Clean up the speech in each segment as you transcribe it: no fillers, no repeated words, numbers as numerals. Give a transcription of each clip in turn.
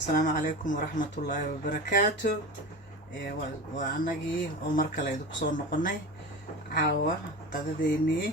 السلام عليكم ورحمة الله وبركاته. وأناجي عمر كلا يدكسون نقني عاوة قدديني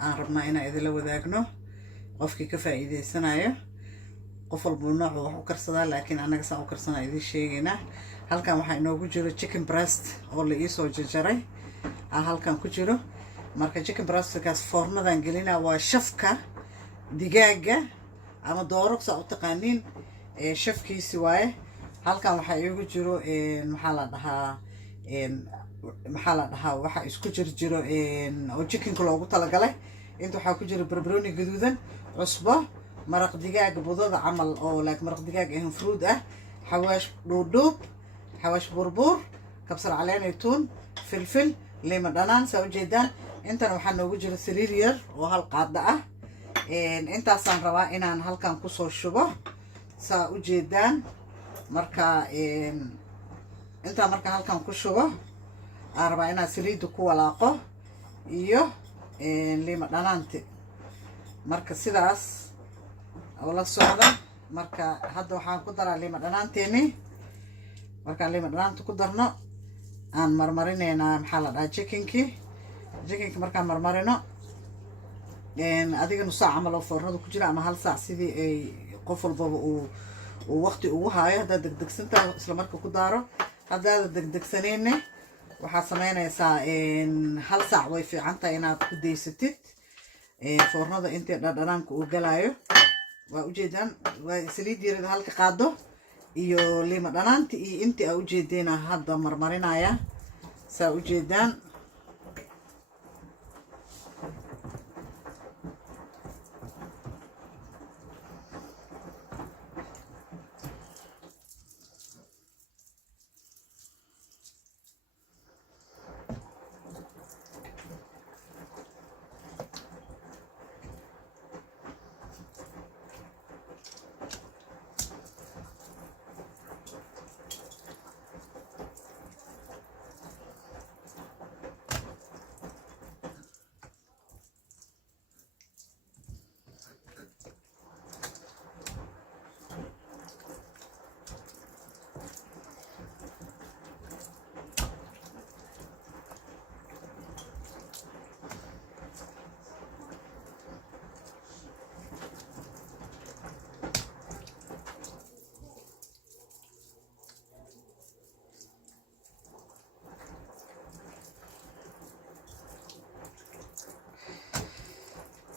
عربنا إنا إذا لو ذاكنه قفكي كفايدة سنايا قفل بنوع وكرسنا لكن أنا قصة وكرسنا إذا شيءنا هل كان وحنا نوجد chicken breast أو اللي يسوي جري هل كان كجرو مركز chicken breast كاس فرنا ذنجلنا وشفكة دجاجة أما دورك سأتقنين شفكي سواي هل كان وحنا يوجدوا محل وحا isku jiro oo chicken loogu talagalay inta waxa ku jira barbarooni gaduudan cusbo maraq digaag budada camal oo maraq digaag fruit ah xawaash dhuudhuub xawaash burbur kabsar caleen tuun filfil liima dhanaan soo jeedaan intan waxa noogu jira saliid yar oo hal qaada ah intaasaan rabaa inaan halkan ku soo shubo saa u jeedaan marka inta marka halkan ku shubo arba ina saliidu ku walaaqo iyo liima dhanaanti marka sidaas wala socda marka hadda waxaan ku daraa liima dhanaanteeni marka liima dhanaantu ku darno aan marmarinayna maxaa la dhahaa chickenki marka marmarino adiga nus saac amal oo foornada ku jira ama hal saac sidii ay qof walba uu waqti ugu haayo hadda degdegsanta isla marka ku daaro hadda degdegsanayna waxaa sameynaysaa hal saac way fiican tahay inaad ku daysatid foornada intii dhadhanaanka uu galaayo waa ujeedaan waa saliid yarida halka qaado iyo liima dhanaanti iyo intii aa ujeedeen hadda marmarinaya saa ujeedaan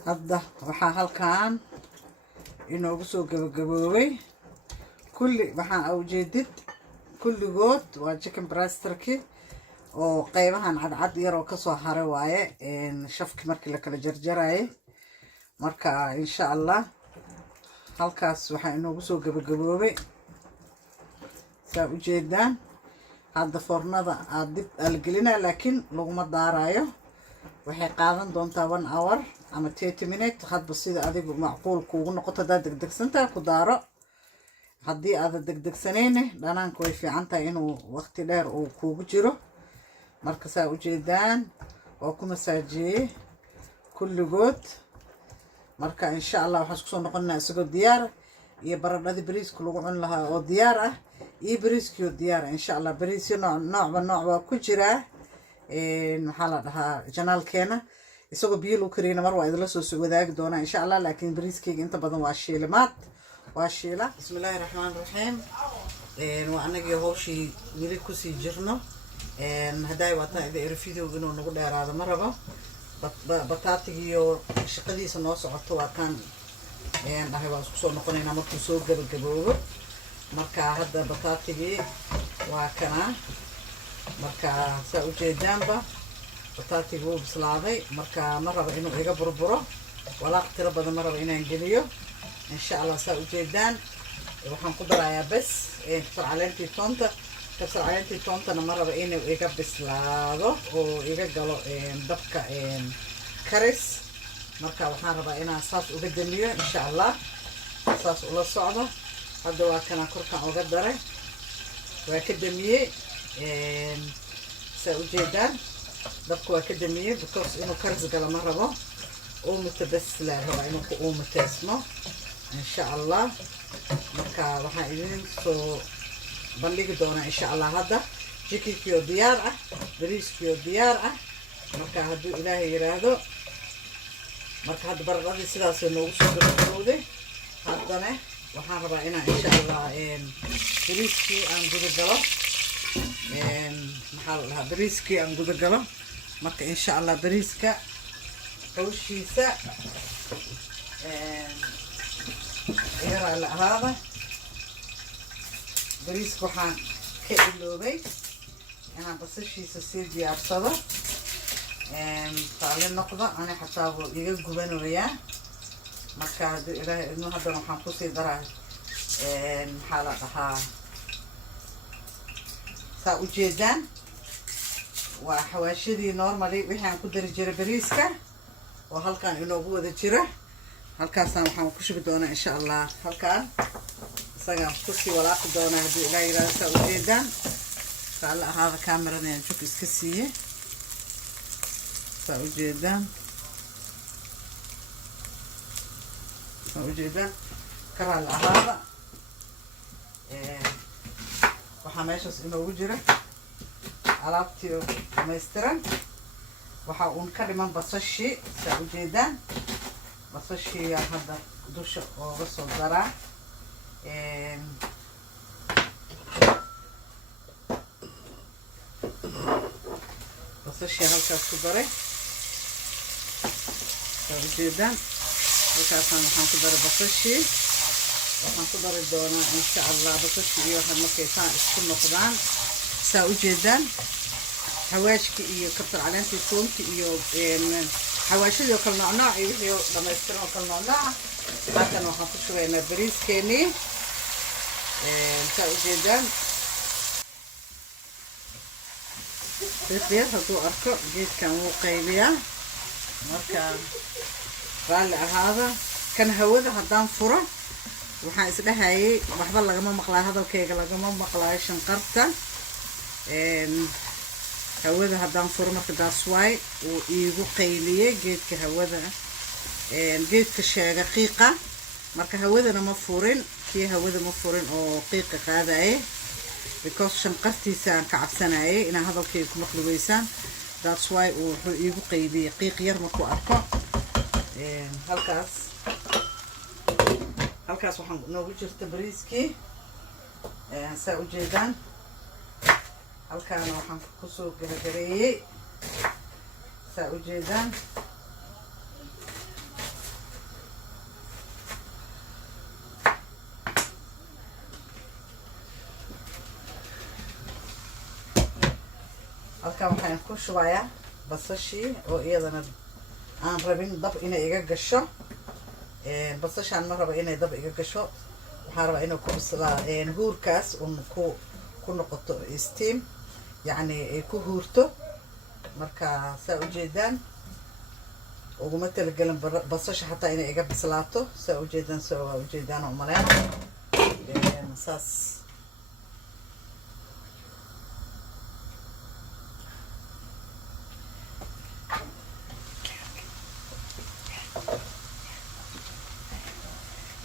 hadda waxaa halkan inoogu soo gabagaboobay kulli waxaan ujeedid kulligood waa chicken breasterki oo qaybahan cadcad yar oo ka soo haray waaye shafki markii la kala jarjarayay marka insha Allah halkaas waxaa inoogu soo gabagaboobay saa ujeedaan hadda foornada aad dib algelinaa laakiin laguma daarayo waxay qaadan doontaa 1 hour ama 30 minutes hadba sida adigu macquul kuugu noqoto hadaa degdegsantaa ku daaro haddii aad degdegsanayne dhanaanku way fiican tahay inuu waqti dheer uu kuugu jiro marka saa ujeedaan oo ku masaajiyey kulligood marka insha Allah waxaan isku soo noqonaa isagoo diyaar iyo baradhada bariiska lagu cun lahaa oo diyaar ah iyo bariiskiyo diyaar insha Allah bariisyo nooc waa ku jiraa maxaa la dhahaa janaalkeena isagoo biyo lagu kariyana mar waa idila soo wadaagi doonaa insha Allah laakiin bariiskeyga inta badan waa shiilimaad waa shiila bismillaahir rahmaanir rahiim waa anagii hawshii weli ku sii jirno haday waata idin video inuu nagu dheeraado ma rabo bataatigiyo shaqadiisa noo socoto waa kan dhahay waa isku soo noqonaynaa markuu soo gabagaboobo marka hadda bataatigii waa kana marka saa ujeedaanba bataatiga wuu bislaaday marka ma rabo inuu iga burburo walaaq tiro badan ma rabo inaan geliyo insha Allah saa ujeedaan waxaan ku darayaa bas kabsar caleentii toontana ma rabo inuu iga bislaado oo iga galo dabka karis marka waxaan rabaa inaan saas uga damiyo insha Allah saas ula socdo hadda waa kana korkaan uga daray waa ka damiyey saa ujeedaan dabka waa ka damiyey because inuu karis galo ma rabo oo mutabas la rabo inuu ku uumataysmo إن شاء الله marka waxaan idin soo bandhigi doonaa insha allah hadda jikinkii diyaar ah, bariiskii diyaar ah. marka hadduu ilaahay yiraahdo, marka hadda baradhadii sidaas noogu soo gabagabowday. haddana waxaan rabaa inaan insha allah bariiskii aan guda galo, maxaa la dhahaa, bariiskii aan guda galo. marka insha allah bariiska hawshiisa iyaraa la ahaada. bariiska waxaan ka iloobay inaan basashiisa sii diyaarsado. taale noqda ani xataa wuu iga gubanayaa. marka hadduu ilaahay idmo haddana waxaan kusii daraa maxaa la dhahaa, saa ujeedaan waa xawaashadii normally wixii aan ku dari jiray bariiska oo halkaan inoogu wada jira. halkaasaan waxaan ku shubi doonaa insha allah. halkaan isagaan kusii walaaqi doonaa hadduu ilaahay yiraahdo. saa ujeedaan taale ahaada kaameradan jug iska siiye. saa ujeedaan karaal ahaada. waxaa meeshaas inoogu jira alaabtii oo dhamaystiran. waxaa uun ka dhiman basashii. saa ujeedaan basashii hadda dusha ooga soo daraa. basashii halkaas ku daray. saa ujeedaan halkaasaan waxaan ku daray basashii. waxaan ku dari doonaa insha allah basashii iyo waxaan markaysaan isku noqdaan. saa ujeedaan xawaashki iyo kabsar caleentii, toonki iyo xawaashadii oo kala noocnooc iyo wixii dhamaystiran oo kala noocnooca. halkana waxaan ku shubaynaa bariiskeenii. saa ujeedaan fiiqyar hadduu arko geedkan wuu qaybiyaa. marka raalli ahaada. kan hawada haddaan furo waxaan isdhahayay waxba lagama maqlaayo, hadalkayga lagama maqlaayo shanqarta. hawada haddaan furo marka that's why uu iigu qayliyey geedka hawada, geedka sheega qiiqa. marka hawadana ma furin, kii hawada ma furin oo qiiqa qaadaye because shanqartiisa aan ka cabsanayay inaan hadalkayga ku maqli weysaan. that's why uu wuxuu iigu qayliyey qiiq yar markuu arko. halkaas waxaan noogu jirta bariiskii. saa ujeedaan halkaana waxaan kusoo garagareeyey. saa ujeedaan halkaan waxaan ku shubayaa basashii oo iyadana aan rabin dab inay iga gasho. basashaan ma raba inay dab iga gasho. waxaan rabaa inay ku bislaa huurkaas un ku noqoto steam, yacni ay ku huurto. marka saa ujeedaan uguma talagelin basasha xataa inay iga bislaato. saa ujeedaan waa ujeedaan oo maleeno saas.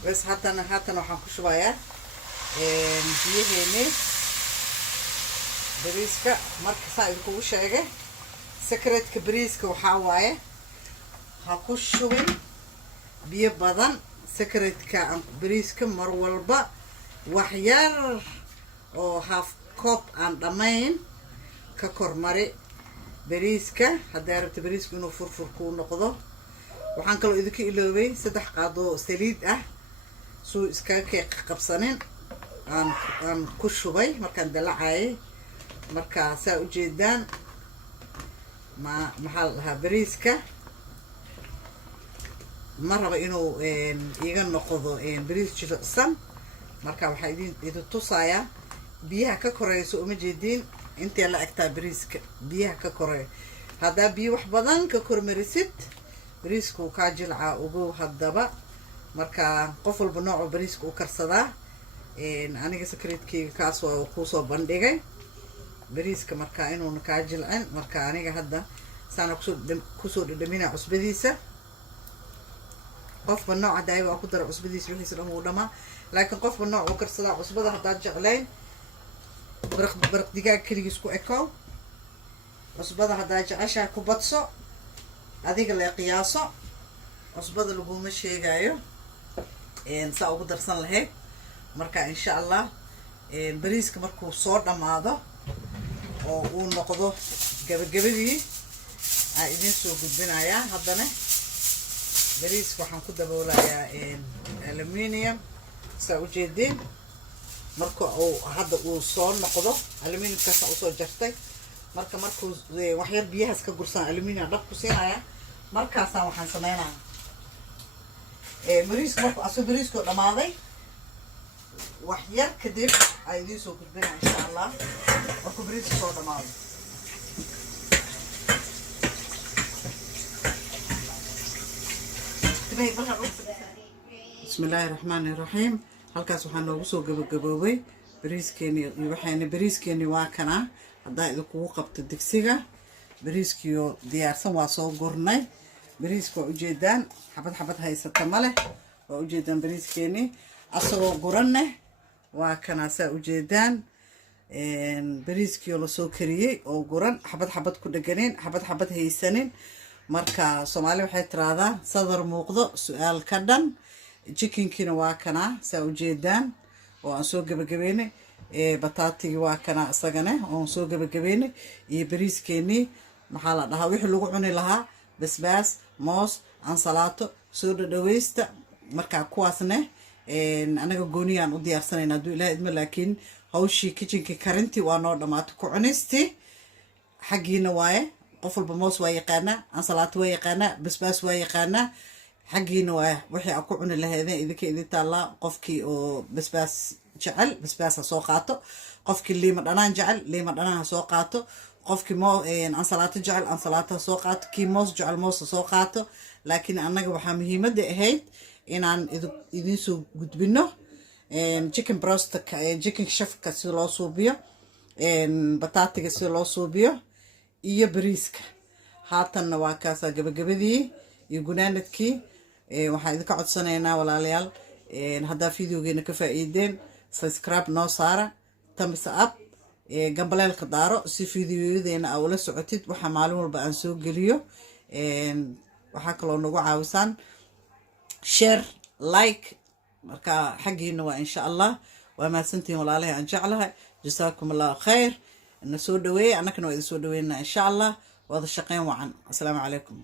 bas haddana waxaan ku shubayaa biyaheeni bariiska. marka saa idinkugu sheegay secretka bariiska waxaa waaye ha ku shubin biyo badan. secretka bariiska mar walba wax yar oo half cup aan dhammayn ka kormari bariiska haddaa rabta bariiska inuu furfur kuu noqdo. waxaan kaloo idinka iloobay 3 qaado saliid ah suu iskaga kee qabsanin aan ku shubay markaan dalacayay. marka saa ujeedaan maxaa la dhahaa, bariiska ma raba inuu iga noqdo bariis jilicsan. marka waxaa idin tusayaa biyaha ka koreyso. uma jeediin intee la egtaa bariiska biyaha ka koreeyo. haddaa biyo wax badan ka kormarisid bariiska uu kaa jilcaa ugu haddaba. marka qof walba nooco bariiska u karsadaa. aniga secretkeyga kaas waa kusoo bandhigay bariiska marka inuuna kaa jilcin. marka aniga hadda saana kusoo dhadhamina cusbadiisa. قف بالنوع داي وأقدر عصبة يسوي الأمور ودما لكن قف بالنوع وكرسلا عصبة هذا جعلين برق دقيقة كل يسكو إكو عصبة هذا جعشة كوباتسو هذيك اللي قياسه عصبة اللي هو مشي جايو إن سأ أقدر صن له مركا إن شاء الله إن بريس كمركو صور دم هذا ونقضه قبل عايزين سوق البناية هذا بريس waxaan ku daboolayaa aluminium saawjeedin marka uu hadda uu soo noqdo aluminium ka soo jartay marka markuu wax yar biyaha iska gursan aluminium dhab ku siinaya markaas waxaan sameeynaa bariis marka asoo bariisku dhamaaday wax yar kadib ayuu soo gudbinaa insha Allah marka bariis soo dhamaado بسم الله الرحمن الرحيم halkaas waxaan noogu soo gabagaboobay bariiskeeni waxaana bariiskeeni waa kana hadaa idin kugu qabto digsiga bariiskiyo diyaarsan waa soo gurnay bariiska waa ujeedaan xabad xabad haysata male waa ujeedaan bariiskeeni asagoo guranne waa kana saa ujeedaan bariiskiyo la soo kariyay oo guran xabad xabad ku dhaganeen xabad xabad haysanin marka Soomaali waxay tiraahdaa sadar muuqdo su'aal ka dhan chickenkina waa kana saa ujeedaan oo aan soo gabagabeynay bataatiga waa kana asagana oo soo gabagabeynay iyo bariiskeeni maxaa la dhahaa wixii lagu cuni lahaa basbaas moos ansalaato soo dhaweysta marka kuwaasna anaga gooniyaan u diyaarsanaynaa duu ilaahay idma laakiin hawshii kitchenka karinti waa noo dhamaatay ku cunisti xaqiina waaye qof walba moos waa yaqaana ansalaato waa yaqaana basbaas waa yaqaana xaqiina waa wixii aan ku cuni lahaydeen idinka idin taala qofkii oo basbaas jecel basbaas soo qaato qofkii liima dhanaan jecel liima dhanaan soo qaato qofkii ansalaato jecel ansalaato soo qaato kii moos jecel moos soo qaato laakiin anaga waxa muhiimada ahayd inaan idin soo gudbino chicken breast chicken shafka si loo suubiyo bataatiga si loo suubiyo iyo bariiska haatanna waa kaas gabagabadii iyo gunaanadkii waxaan idinka codsanaynaa walaalayaal hadda fiidiyogeena ka faa'iideen subscribe noo saara thumbs up gambaleelka daaro si fiidiyoyadeena aad ula socotid waxa maalin walba aan soo geliyo waxa kale oo nagu caawisaan share like marka xaqiina waa insha Allah waa maasantiin walaalahay aan jeclahay jasaakumullahu khayr nasoo dhaweey annagana waa idin soo dhaweynaa insha Allah wada shaqeyn wacan assalaamu calaykum